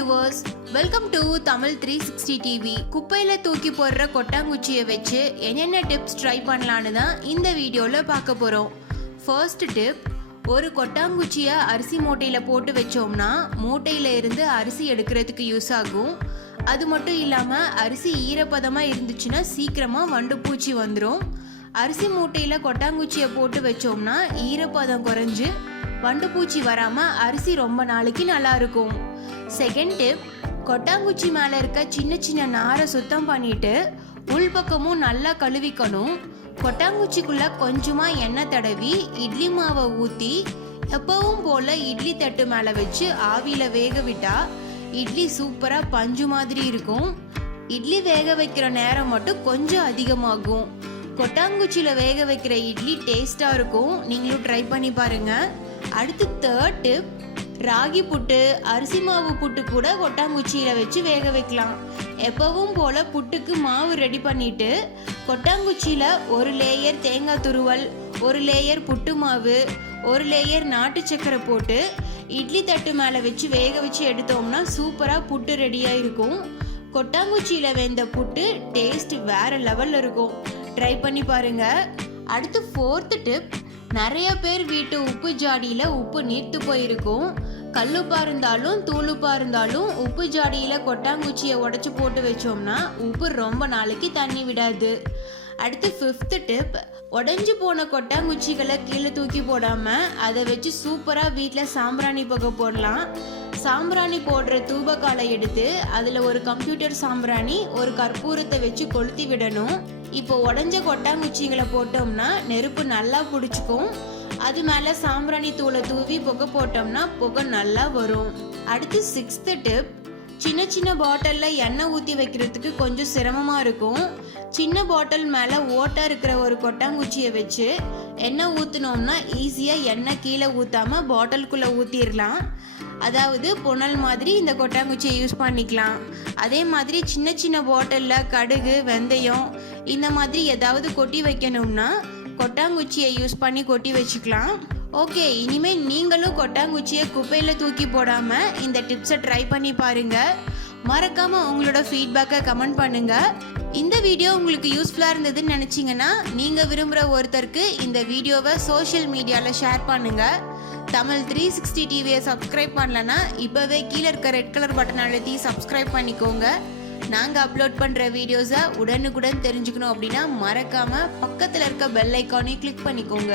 viewers, welcome to TAMIL360 TV. குப்பையில தூக்கி போடுற கொட்டாங்குச்சியை வச்சு என்னென்ன டிப்ஸ் ட்ரை பண்ணலான்னு தான் இந்த வீடியோவில் பார்க்க போகிறோம். ஃபர்ஸ்ட் டிப், ஒரு கொட்டாங்குச்சியை அரிசி மூட்டையில் போட்டு வச்சோம்னா மூட்டையில் இருந்து அரிசி எடுக்கிறதுக்கு யூஸ் ஆகும். அது மட்டும் இல்லாமல் அரிசி ஈரப்பதமாக இருந்துச்சுன்னா சீக்கிரமாக வண்டுப்பூச்சி வந்துடும். அரிசி மூட்டையில் கொட்டாங்குச்சியை போட்டு வச்சோம்னா ஈரப்பதம் குறைஞ்சு வண்டுப்பூச்சி வராமல் அரிசி ரொம்ப நாளைக்கு நல்லா இருக்கும். செகண்ட் டிப், கொட்டாங்குச்சி மேலே இருக்க சின்ன சின்ன நாரை சுத்தம் பண்ணிட்டு உள்பக்கமும் நல்லா கழுவிக்கணும். கொட்டாங்குச்சிக்குள்ளே கொஞ்சமாக எண்ணெய் தடவி இட்லி மாவை ஊற்றி எப்பவும் போல் இட்லி தட்டு மேலே வச்சு ஆவியில் வேக விட்டால் இட்லி சூப்பராக பஞ்சு மாதிரி இருக்கும். இட்லி வேக வைக்கிற நேரம் மட்டும் கொஞ்சம் அதிகமாகும். கொட்டாங்குச்சியில் வேக வைக்கிற இட்லி டேஸ்ட்டாக இருக்கும். நீங்களும் ட்ரை பண்ணி பாருங்கள். அடுத்து தேர்ட் டிப், ராகி புட்டு, அரிசி மாவு புட்டு கூட கொட்டாங்குச்சியில் வச்சு வேக வைக்கலாம். எப்பவும் போல் புட்டுக்கு மாவு ரெடி பண்ணிவிட்டு கொட்டாங்குச்சியில் ஒரு லேயர் தேங்காய் துருவல், ஒரு லேயர் புட்டு மாவு, ஒரு லேயர் நாட்டு சக்கரை போட்டு இட்லி தட்டு மேலே வச்சு வேக வச்சு எடுத்தோம்னா சூப்பராக புட்டு ரெடியாக இருக்கும். கொட்டாங்குச்சியில் வெந்த புட்டு டேஸ்ட் வேறு லெவலில் இருக்கும். ட்ரை பண்ணி பாருங்கள். அடுத்து ஃபோர்த்து டிப், நிறைய பேர் வீட்டு உப்பு ஜாடியில் உப்பு நீர்த்து போயிருக்கும். கல்லுப்பாக இருந்தாலும் தூளுப்பாக இருந்தாலும் உப்பு ஜாடியில் கொட்டாங்குச்சியை உடச்சி போட்டு வச்சோம்னா உப்பு ரொம்ப நாளைக்கு தண்ணி விடாது. அடுத்து ஃபிஃப்த்து டிப், உடஞ்சி போன கொட்டாங்குச்சிகளை கீழே தூக்கி போடாமல் அதை வச்சு சூப்பராக வீட்டில் சாம்பிராணி புகை போடலாம். சாம்பிராணி போடுற தூபக்காலை எடுத்து அதில் ஒரு கம்ப்யூட்டர் சாம்பிராணி, ஒரு கற்பூரத்தை வச்சு கொளுத்தி விடணும். இப்போ உடஞ்ச கொட்டாங்குச்சிகளை போட்டோம்னா நெருப்பு நல்லா பிடிச்சிக்கும். அது மேலே சாம்பிராணி தூளை தூவி புகை போட்டோம்னா புகை நல்லா வரும். அடுத்து சிக்ஸ்த்து டிப், சின்ன சின்ன பாட்டிலில் எண்ணெய் ஊற்றி வைக்கிறதுக்கு கொஞ்சம் சிரமமாக இருக்கும். சின்ன பாட்டில் மேலே ஓட்டாக இருக்கிற ஒரு கொட்டாங்குச்சியை வச்சு எண்ணெய் ஊற்றினோம்னா ஈஸியாக எண்ணெய் கீழே ஊற்றாமல் பாட்டிலுக்குள்ளே ஊற்றிடலாம். அதாவது புனல் மாதிரி இந்த கொட்டாங்குச்சியை யூஸ் பண்ணிக்கலாம். அதே மாதிரி சின்ன சின்ன பாட்டிலில் கடுகு, வெந்தயம் இந்த மாதிரி ஏதாவது கொட்டி வைக்கணும்னா கொட்டாங்குச்சியை யூஸ் பண்ணி கொட்டி வச்சுக்கலாம். ஓகே, இனிமேல் நீங்களும் கொட்டாங்குச்சியை குப்பையில் தூக்கி போடாமல் இந்த டிப்ஸை ட்ரை பண்ணி பாருங்கள். மறக்காமல் உங்களோட ஃபீட்பேக்கை கமெண்ட் பண்ணுங்கள். இந்த வீடியோ உங்களுக்கு யூஸ்ஃபுல்லாக இருந்ததுன்னு நினச்சிங்கன்னா நீங்கள் விரும்புகிற ஒருத்தருக்கு இந்த வீடியோவை சோஷியல் மீடியாவில் ஷேர் பண்ணுங்கள். TAMIL360 டிவியை சப்ஸ்கிரைப் பண்ணலன்னா இப்போவே கீழே இருக்க ரெட் கலர் பட்டன் அழுத்தி சப்ஸ்கிரைப் பண்ணிக்கோங்க. நாங்கள் அப்லோட் பண்ணுற வீடியோஸை உடனுக்குடன் தெரிஞ்சுக்கணும் அப்படின்னா மறக்காமல் பக்கத்தில் இருக்க பெல் ஐக்கானையும் கிளிக் பண்ணிக்கோங்க.